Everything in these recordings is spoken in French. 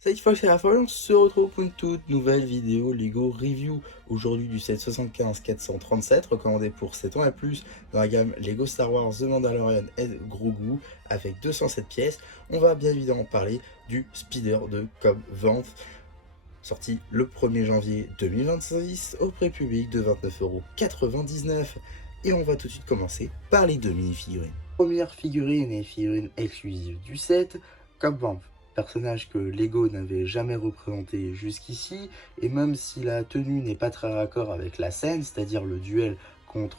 Cette fois, c'est la folle, on se retrouve pour une toute nouvelle vidéo Lego Review. Aujourd'hui du set 75-437, recommandé pour 7 ans et plus dans la gamme Lego Star Wars The Mandalorian et Grogu avec 207 pièces. On va bien évidemment parler du Speeder de Cobb Vanth, sorti le 1er janvier 2026 au prix public de 29,99 €. Et on va tout de suite commencer par les deux mini-figurines. Première figurine et figurine exclusive du set, Cobb Vanth. Personnage que Lego n'avait jamais représenté jusqu'ici, et même si la tenue n'est pas très raccord avec la scène, c'est-à-dire le duel contre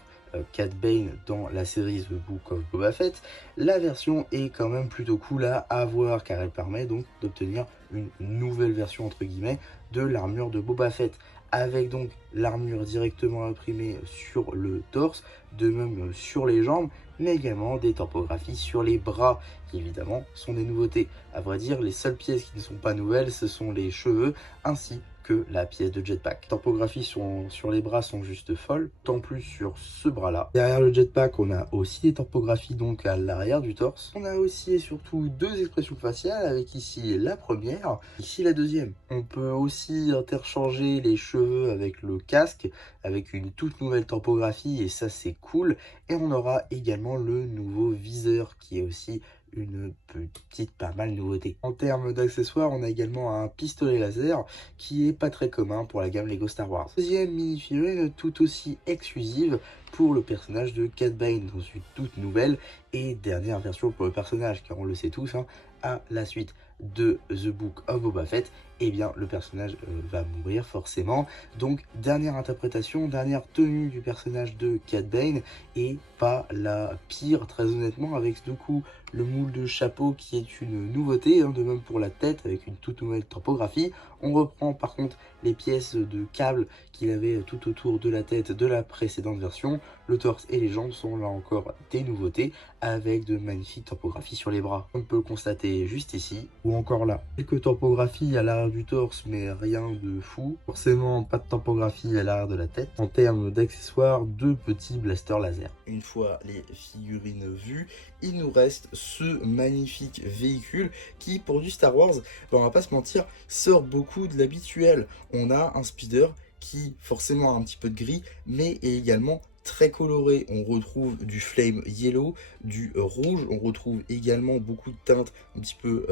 Cad Bane dans la série The Book of Boba Fett, la version est quand même plutôt cool à avoir car elle permet donc d'obtenir une nouvelle version entre guillemets de l'armure de Boba Fett, avec donc l'armure directement imprimée sur le torse, de même sur les jambes, mais également des topographies sur les bras, qui évidemment sont des nouveautés. À vrai dire, les seules pièces qui ne sont pas nouvelles, ce sont les cheveux, ainsi que la pièce de jetpack. Les topographies sur les bras sont juste folles, tant plus sur ce bras-là. Derrière le jetpack, on a aussi des topographies donc à l'arrière du torse. On a aussi et surtout deux expressions faciales, avec ici la première, ici la deuxième. On peut aussi interchanger les cheveux avec le casque, avec une toute nouvelle topographie, et ça c'est cool. Et on aura également le nouveau viseur qui est aussi une petite pas mal nouveauté. En termes d'accessoires, on a également un pistolet laser qui est pas très commun pour la gamme Lego Star Wars. Deuxième mini-figurine tout aussi exclusive pour le personnage de Cad Bane dans une toute nouvelle et dernière version pour le personnage, car on le sait tous, hein, à la suite de The Book of Boba Fett, eh bien le personnage va mourir forcément. Donc dernière interprétation, dernière tenue du personnage de Cad Bane, et pas la pire très honnêtement, avec du coup le moule de chapeau qui est une nouveauté, hein, de même pour la tête avec une toute nouvelle topographie. On reprend par contre les pièces de câble qu'il avait tout autour de la tête de la précédente version. Le torse et les jambes sont là encore des nouveautés, avec de magnifiques topographies sur les bras. On peut le constater juste ici, ou encore là. Quelques topographies à l'arrière du torse, mais rien de fou. Forcément, pas de topographie à l'arrière de la tête. En termes d'accessoires, deux petits blasters laser. Une fois les figurines vues, il nous reste ce magnifique véhicule qui, pour du Star Wars, on va pas se mentir, sort beaucoup de l'habituel. On a un speeder qui forcément a un petit peu de gris, mais est également très coloré. On retrouve du flame yellow, du rouge, on retrouve également beaucoup de teintes un petit peu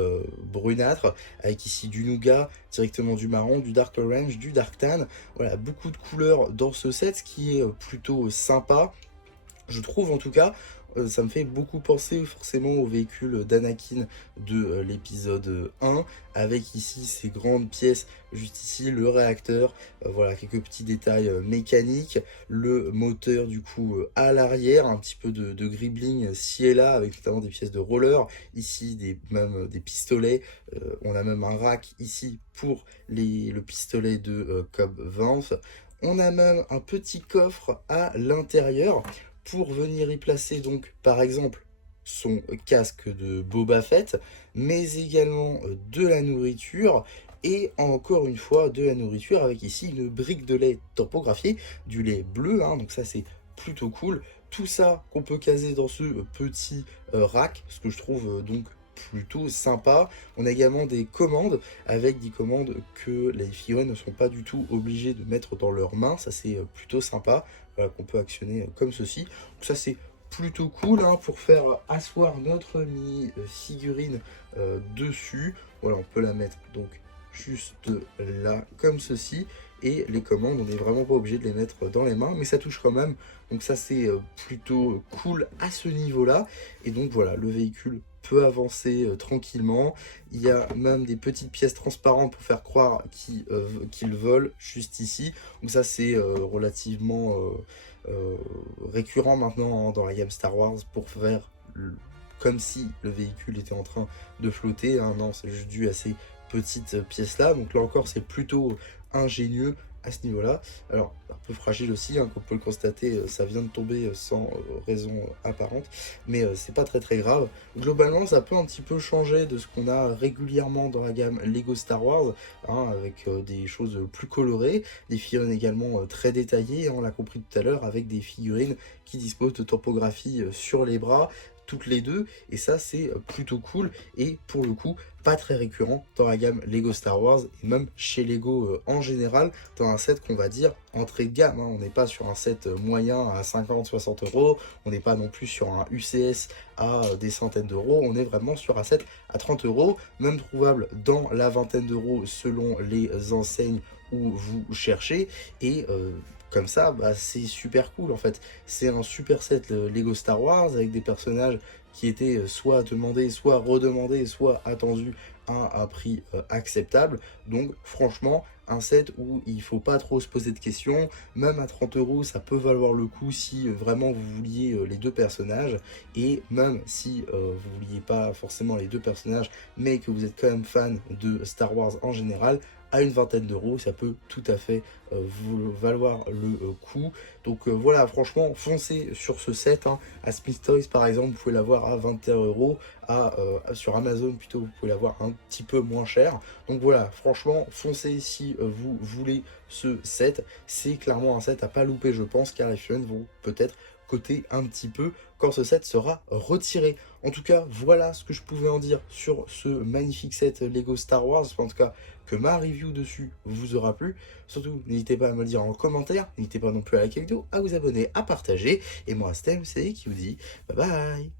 brunâtres, avec ici du nougat, directement du marron, du dark orange, du dark tan. Voilà, beaucoup de couleurs dans ce set, ce qui est plutôt sympa, je trouve en tout cas. Ça me fait beaucoup penser forcément au véhicule d'Anakin de l'épisode 1, avec ici ces grandes pièces, juste ici le réacteur, voilà quelques petits détails mécaniques, le moteur du coup à l'arrière, un petit peu de gribbling ci et là, avec notamment des pièces de roller, ici même des pistolets, on a même un rack ici pour le pistolet de Cobb Vanth. On a même un petit coffre à l'intérieur pour venir y placer donc par exemple son casque de Boba Fett, mais également de la nourriture, et encore une fois de la nourriture avec ici une brique de lait topographiée, du lait bleu, hein, donc ça c'est plutôt cool. Tout ça qu'on peut caser dans ce petit rack, ce que je trouve donc plutôt sympa. On a également des commandes, avec des commandes que les figurines ne sont pas du tout obligés de mettre dans leurs mains, ça c'est plutôt sympa, voilà, qu'on peut actionner comme ceci. Donc ça c'est plutôt cool, hein, pour faire asseoir notre mini figurine dessus. Voilà, on peut la mettre donc juste là comme ceci, et les commandes on n'est vraiment pas obligé de les mettre dans les mains, mais ça touche quand même, donc ça c'est plutôt cool à ce niveau là. Et donc voilà, le véhicule peut avancer tranquillement. Il y a même des petites pièces transparentes pour faire croire qu'il vole juste ici, donc ça c'est relativement récurrent maintenant, hein, dans la gamme Star Wars, pour faire comme si le véhicule était en train de flotter, hein. Non, c'est juste dû à ces petites pièces là, donc là encore c'est plutôt ingénieux à ce niveau là. Alors un peu fragile aussi, hein, comme on peut le constater, ça vient de tomber sans raison apparente, mais c'est pas très grave. Globalement ça peut un petit peu changer de ce qu'on a régulièrement dans la gamme Lego Star Wars, hein, avec des choses plus colorées, des figurines également très détaillées, hein, on l'a compris tout à l'heure, avec des figurines qui disposent de topographie sur les bras, toutes les deux, et ça c'est plutôt cool, et pour le coup, pas très récurrent dans la gamme Lego Star Wars, et même chez Lego en général, dans un set qu'on va dire entrée de gamme, hein. On n'est pas sur un set moyen à 50-60 euros, on n'est pas non plus sur un UCS à des centaines d'euros, on est vraiment sur un set à 30 euros, même trouvable dans la vingtaine d'euros selon les enseignes où vous cherchez, et comme ça, bah, c'est super cool en fait. C'est un super set Lego Star Wars avec des personnages qui étaient soit demandés, soit redemandés, soit attendus à un prix acceptable. Donc franchement, un set où il faut pas trop se poser de questions. Même à 30 euros, ça peut valoir le coup si vraiment vous vouliez les deux personnages. Et même si vous vouliez pas forcément les deux personnages, mais que vous êtes quand même fan de Star Wars en général, à une vingtaine d'euros, ça peut tout à fait vous valoir le coup. Donc voilà, franchement, foncez sur ce set, hein. À Smith Toys par exemple, vous pouvez l'avoir à 21 euros. Sur Amazon plutôt, vous pouvez l'avoir un petit peu moins cher. Donc voilà, franchement, foncez si vous voulez ce set. C'est clairement un set à pas louper, je pense, car les fans vont peut-être coter un petit peu quand ce set sera retiré. En tout cas, voilà ce que je pouvais en dire sur ce magnifique set Lego Star Wars. En tout cas, que ma review dessus vous aura plu. Surtout, n'hésitez pas à me le dire en commentaire. N'hésitez pas non plus à liker la vidéo, à vous abonner, à partager. Et moi, c'était MC qui vous dit bye bye.